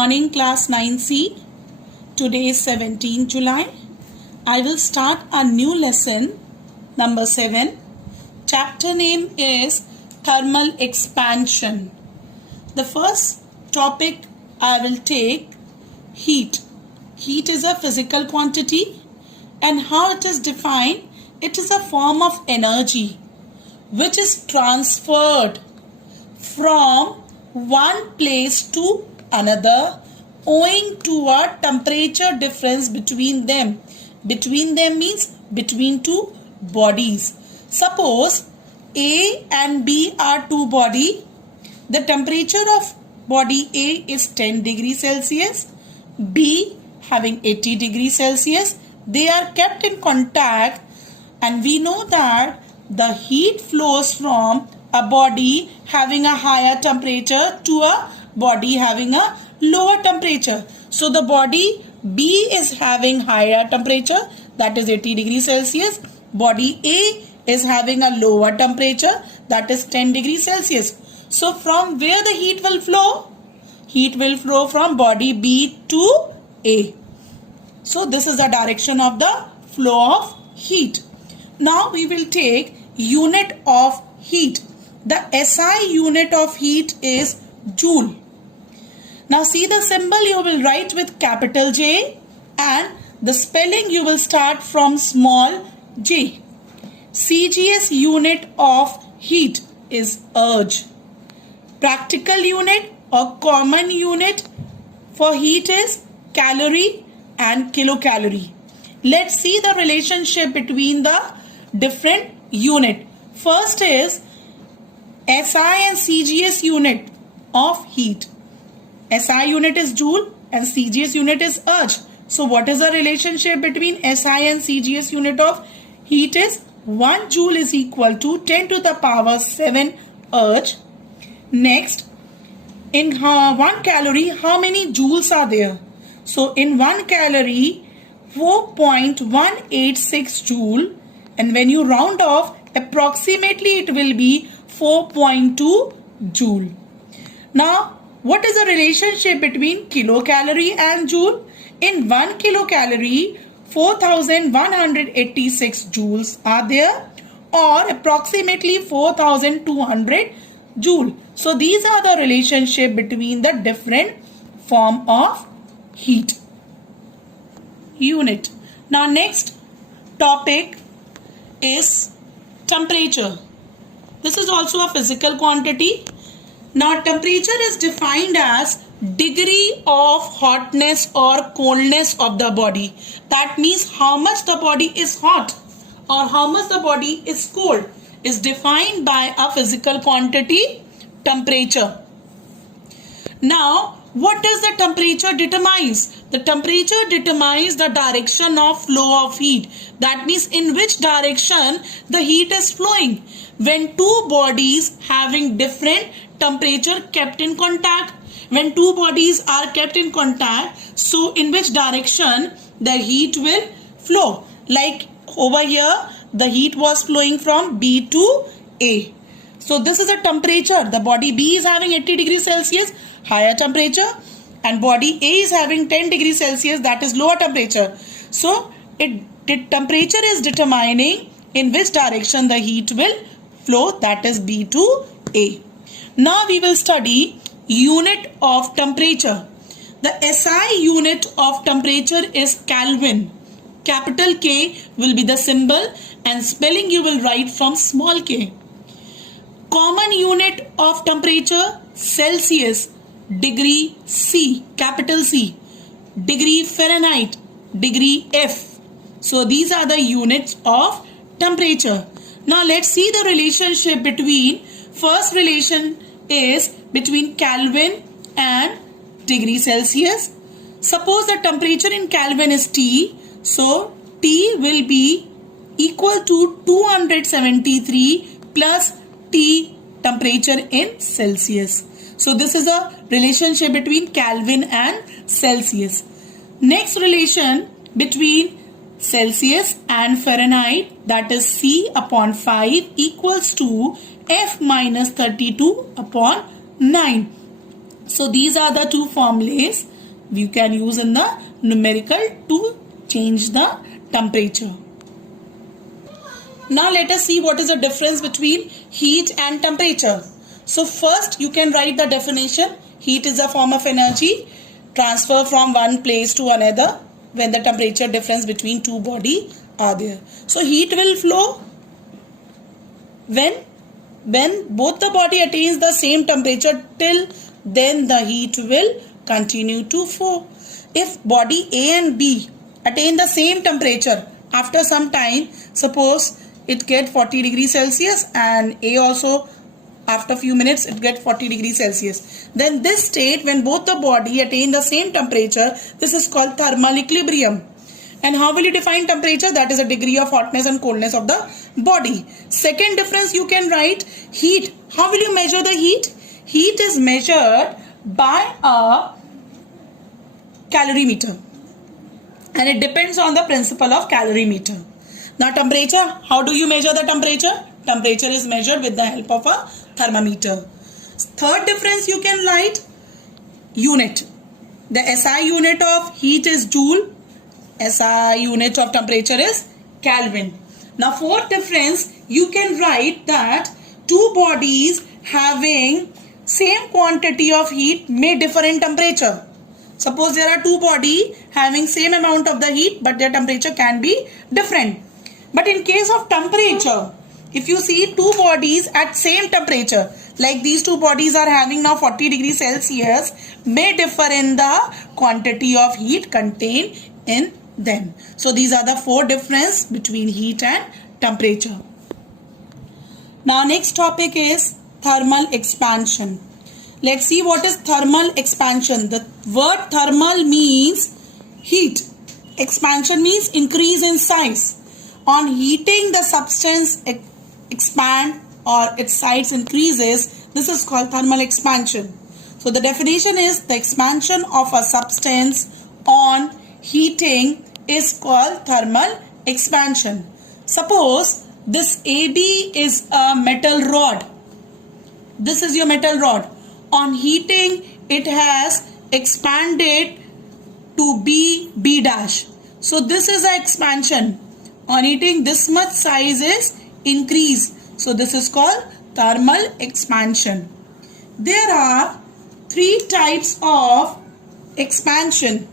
morning, class 9C. Today is 17 July. I will start a new lesson, number 7. Chapter name is Thermal Expansion. The first topic I will take, heat. Heat is a physical quantity, and how it is defined, it is a form of energy which is transferred from one place to another owing to a temperature difference between them. Between them means between two bodies. Suppose A and B are two bodies. The temperature of body A is 10 degrees Celsius, B having 80 degrees Celsius. They are kept in contact, and we know that the heat flows from a body having a higher temperature to a body having a lower temperature. So the body B is having higher temperature, that is 80 degrees Celsius. Body A is having a lower temperature, that is 10 degrees Celsius. So from where the heat will flow? Heat will flow from body B to A. So this is the direction of the flow of heat. Now we will take unit of heat. The SI unit of heat is joule. Now see the symbol you will write with capital J, and the spelling you will start from small j. CGS unit of heat is Erg. Practical unit or common unit for heat is calorie and kilocalorie. Let's see the relationship between the different unit. First is SI and CGS unit of heat. SI unit is joule and CGS unit is Erg. So what is the relationship between SI and CGS unit of heat is 1 joule is equal to 10 to the power 7 Erg. Next, in 1 calorie, how many joules are there? So in 1 calorie, 4.186 joule, and when you round off, approximately it will be 4.2 joule. Now, what is the relationship between kilocalorie and joule? In 1 kilocalorie, 4186 joules are there, or approximately 4200 joule. So these are the relationship between the different form of heat unit. Now next topic is temperature. This is also a physical quantity. Now temperature is defined as degree of hotness or coldness of the body. That means how much the body is hot or how much the body is cold is defined by a physical quantity, temperature. Now what does the temperature determines? The temperature determines the direction of flow of heat. That means in which direction the heat is flowing. When two bodies having different temperature kept in contact, when two bodies are kept in contact, so in which direction the heat will flow. Like over here, the heat was flowing from B to A. So this is a temperature. The body B is having 80 degrees Celsius, higher temperature, and body A is having 10 degrees Celsius, that is lower temperature. So the temperature is determining in which direction the heat will flow, that is B to A. Now we will study unit of temperature. The SI unit of temperature is Kelvin. Capital K will be the symbol, and spelling you will write from small k. Common unit of temperature, Celsius. Degree C, capital C. Degree Fahrenheit, degree F. So these are the units of temperature. Now let's see the relationship between, first relation is between Kelvin and degree Celsius. Suppose the temperature in Kelvin is T. So T will be equal to 273 plus T temperature in Celsius. So this is a relationship between Kelvin and Celsius. Next relation between Celsius and Fahrenheit, that is C upon 5 equals to F minus 32 upon 9. So these are the two formulas. you can use in the numerical to change the temperature. Now let us see what is the difference between heat and temperature. So first you can write the definition. Heat is a form of energy transfer from one place to another when the temperature difference between two bodies are there. So heat will flow when both the body attains the same temperature, till then the heat will continue to flow. If body A and B attain the same temperature, after some time, suppose it get 40 degrees Celsius and A also after few minutes it get 40 degrees Celsius. Then this state, when both the body attain the same temperature, this is called thermal equilibrium. And how will you define temperature? That is a degree of hotness and coldness of the body. Second difference you can write heat. How will you measure the heat? Heat is measured by a calorimeter. And it depends on the principle of calorimeter. Now temperature, how do you measure the temperature? Temperature is measured with the help of a thermometer. Third difference you can write unit. The SI unit of heat is joule. SI unit of temperature is Kelvin. Now fourth difference you can write that two bodies having same quantity of heat may differ in temperature. Suppose there are two bodies having same amount of the heat but their temperature can be different. But in case of temperature, if you see two bodies at same temperature, like these two bodies are having now 40 degrees Celsius, may differ in the quantity of heat contained in them. So these are the four difference between heat and temperature. Now next topic is thermal expansion. Let's see what is thermal expansion. The word thermal means heat. Expansion means increase in size. On heating, the substance expand or its size increases. This is called thermal expansion. So the definition is the expansion of a substance on heating is called thermal expansion. Suppose this AB is a metal rod. This is your metal rod. On heating, it has expanded to B dash. So this is an expansion. On heating, this much size is increased. So this is called thermal expansion. There are three types of expansion.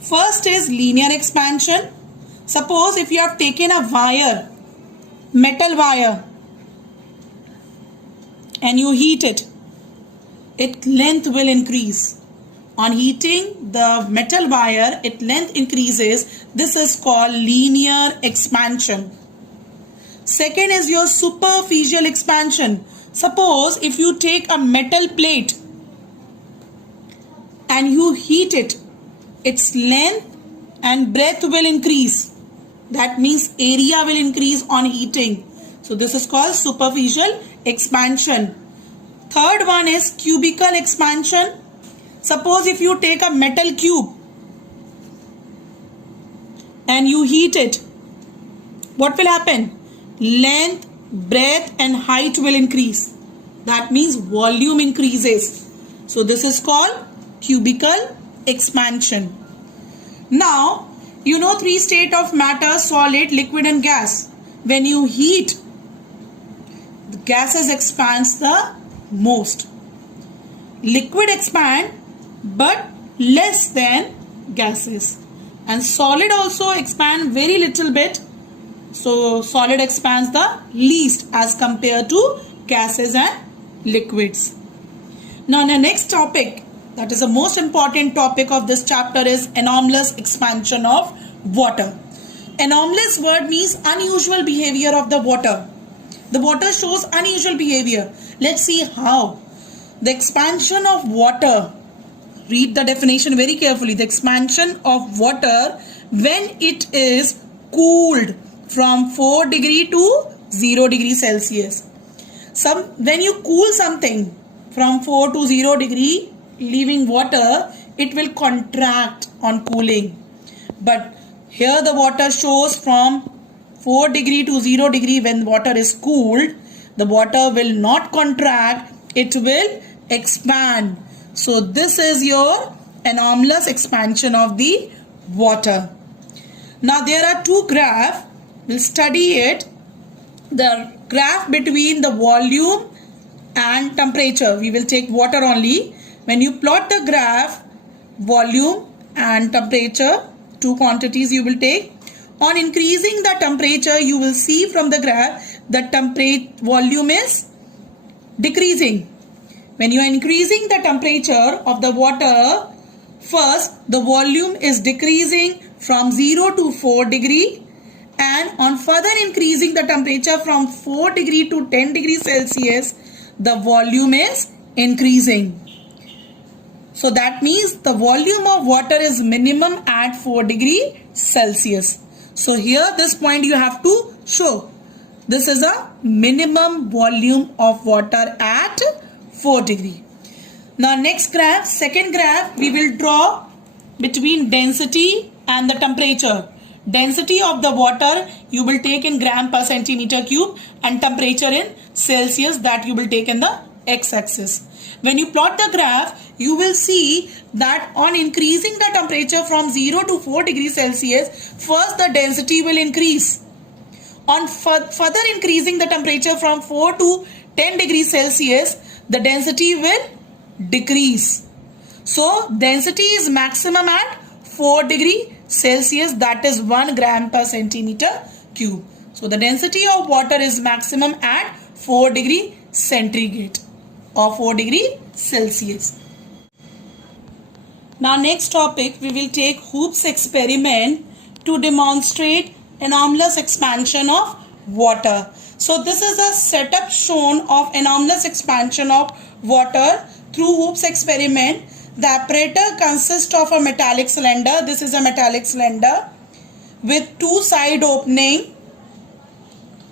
First is linear expansion. Suppose if you have taken a wire, metal wire, and you heat it, its length will increase. On heating the metal wire, its length increases. This is called linear expansion. Second is your superficial expansion. Suppose if you take a metal plate and you heat it, its length and breadth will increase. That means area will increase on heating. So this is called superficial expansion. Third one is cubical expansion. Suppose if you take a metal cube and you heat it, what will happen? Length, breadth and height will increase. That means volume increases. So this is called cubical expansion. Now, you know three states of matter: solid, liquid and gas. When you heat, the gases expands the most. Liquid expand but less than gases. And solid also expand very little bit. So solid expands the least as compared to gases and liquids. Now the next topic, that is the most important topic of this chapter, is anomalous expansion of water. Anomalous word means unusual behavior of the water. The water shows unusual behavior. Let's see how. The expansion of water, read the definition very carefully. The expansion of water when it is cooled from 4 degree to 0 degree Celsius. When you cool something from 4 to 0 degree, leaving water, it will contract on cooling. But here the water shows from 4 degree to 0 degree. When water is cooled, the water will not contract, it will expand. So this is your anomalous expansion of the water. Now there are two graphs. We'll study it. The graph between the volume and temperature. We will take water only. When you plot the graph, volume and temperature, two quantities you will take. On increasing the temperature, you will see from the graph that volume is decreasing. When you are increasing the temperature of the water, first the volume is decreasing from 0 to 4 degree, and on further increasing the temperature from 4 degree to 10 degrees Celsius, the volume is increasing. So that means the volume of water is minimum at 4 degree Celsius. So here this point you have to show. This is a minimum volume of water at 4 degree. Now next graph, second graph, we will draw between density and the temperature. Density of the water you will take in gram per centimeter cube, and temperature in Celsius, that you will take in the x-axis. When you plot the graph, you will see that on increasing the temperature from 0 to 4 degrees Celsius, first the density will increase. On further increasing the temperature from 4 to 10 degrees Celsius, the density will decrease. So density is maximum at 4 degree Celsius, that is 1 gram per centimeter cube. So the density of water is maximum at 4 degree centigrade or 4 degree Celsius. Now next topic, we will take Hoops experiment to demonstrate anomalous expansion of water. So this is a setup shown of anomalous expansion of water through Hoops experiment. The apparatus consists of a metallic cylinder. This is a metallic cylinder with two side opening.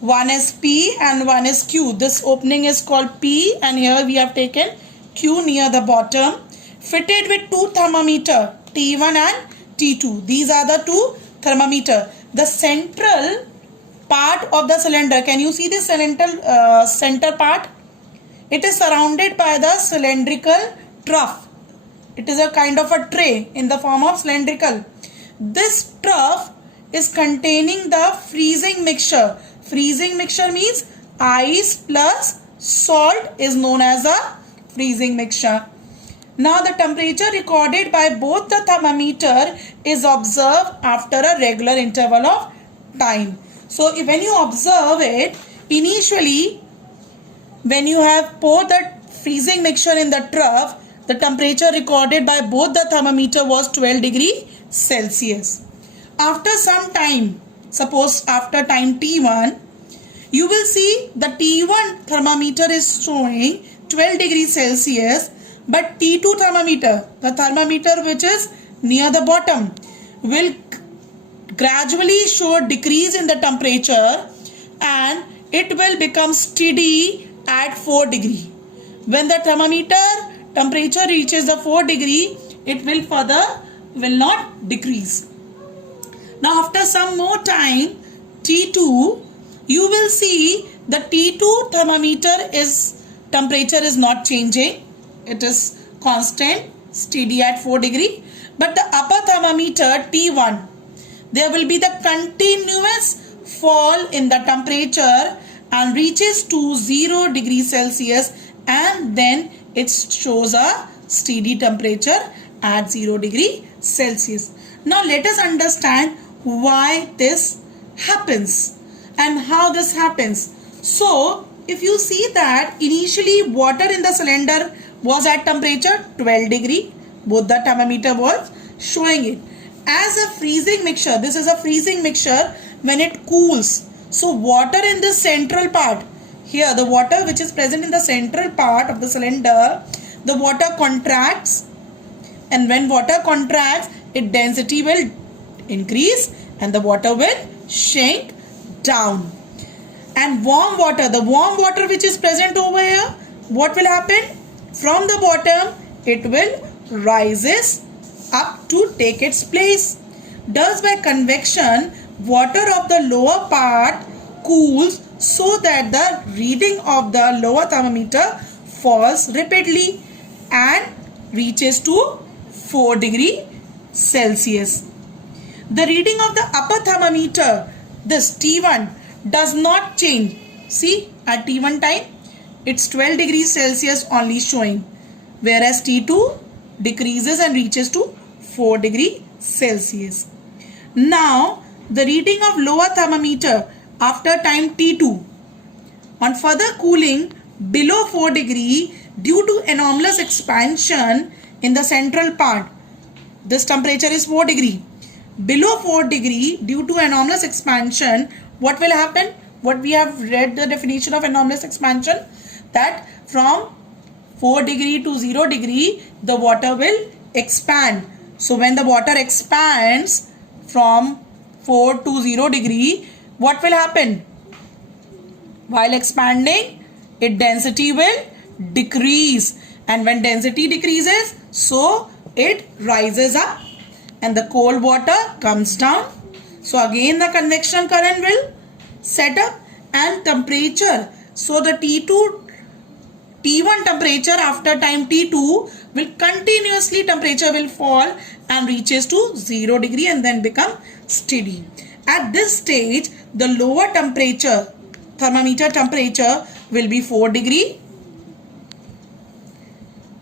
One is P and one is Q. This opening is called P, and here we have taken Q near the bottom. Fitted with two thermometer, T1 and T2. These are the two thermometer. The central part of the cylinder, can you see the center part? It is surrounded by the cylindrical trough. It is a kind of a tray in the form of cylindrical. This trough is containing the freezing mixture. Freezing mixture means ice plus salt is known as a freezing mixture. Now the temperature recorded by both the thermometer is observed after a regular interval of time. So when you observe it, initially when you have poured the freezing mixture in the trough, the temperature recorded by both the thermometer was 12 degree Celsius. After some time, suppose after time T1, you will see the T1 thermometer is showing 12 degrees Celsius, but T2 thermometer, the thermometer which is near the bottom, will gradually show a decrease in the temperature, and it will become steady at 4 degree. When the thermometer temperature reaches the 4 degree, it will not decrease. Now after some more time, T2, you will see the T2 thermometer temperature is not changing. It is constant, steady at 4 degree. But the upper thermometer T1, there will be the continuous fall in the temperature and reaches to 0 degrees Celsius, and then it shows a steady temperature at 0 degree Celsius. Now let us understand why this happens and how this happens. So if you see that initially water in the cylinder was at temperature 12 degree, both the thermometer was showing it. As a freezing mixture, this is a freezing mixture when it cools. So water in the central part, here the water which is present in the central part of the cylinder, the water contracts, and when water contracts, its density will increase and the water will shrink down. And warm water, the warm water which is present over here, what will happen? From the bottom, it will rises up to take its place. Thus by convection, water of the lower part cools so that the reading of the lower thermometer falls rapidly and reaches to 4 degree Celsius. The reading of the upper thermometer, this T1, does not change. See, at T1 time, it's 12 degrees Celsius only showing, whereas T2 decreases and reaches to 4 degree Celsius. Now, the reading of lower thermometer after time T2 on further cooling below 4 degree due to anomalous expansion in the central part. This temperature is 4 degree. Below 4 degree due to anomalous expansion, what will happen? What we have read the definition of anomalous expansion, that from 4 degree to 0 degree the water will expand. So when the water expands from 4 to 0 degree, what will happen? While expanding, its density will decrease, and when density decreases, so it rises up and the cold water comes down. So again the convection current will set up and temperature. So the T1 temperature after time T2 will continuously temperature will fall and reaches to 0 degree and then become steady. At this stage, the lower temperature, thermometer temperature will be 4 degree,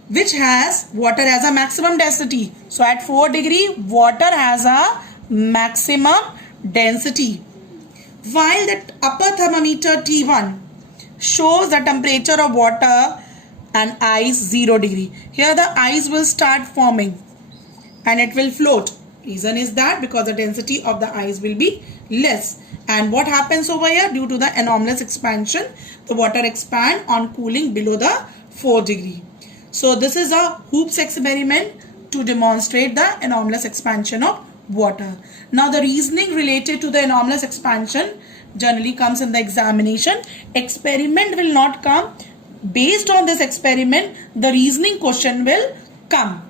which has water as a maximum density. So at 4 degree, water has a maximum density. While the upper thermometer T1 shows the temperature of water and ice 0 degree. Here the ice will start forming and it will float. Reason is that because the density of the ice will be less. And what happens over here? Due to the anomalous expansion, the water expand on cooling below the 4 degree. So this is a Hoops experiment to demonstrate the anomalous expansion of water. Now the reasoning related to the anomalous expansion generally comes in the examination. Experiment will not come. Based on this experiment, the reasoning question will come.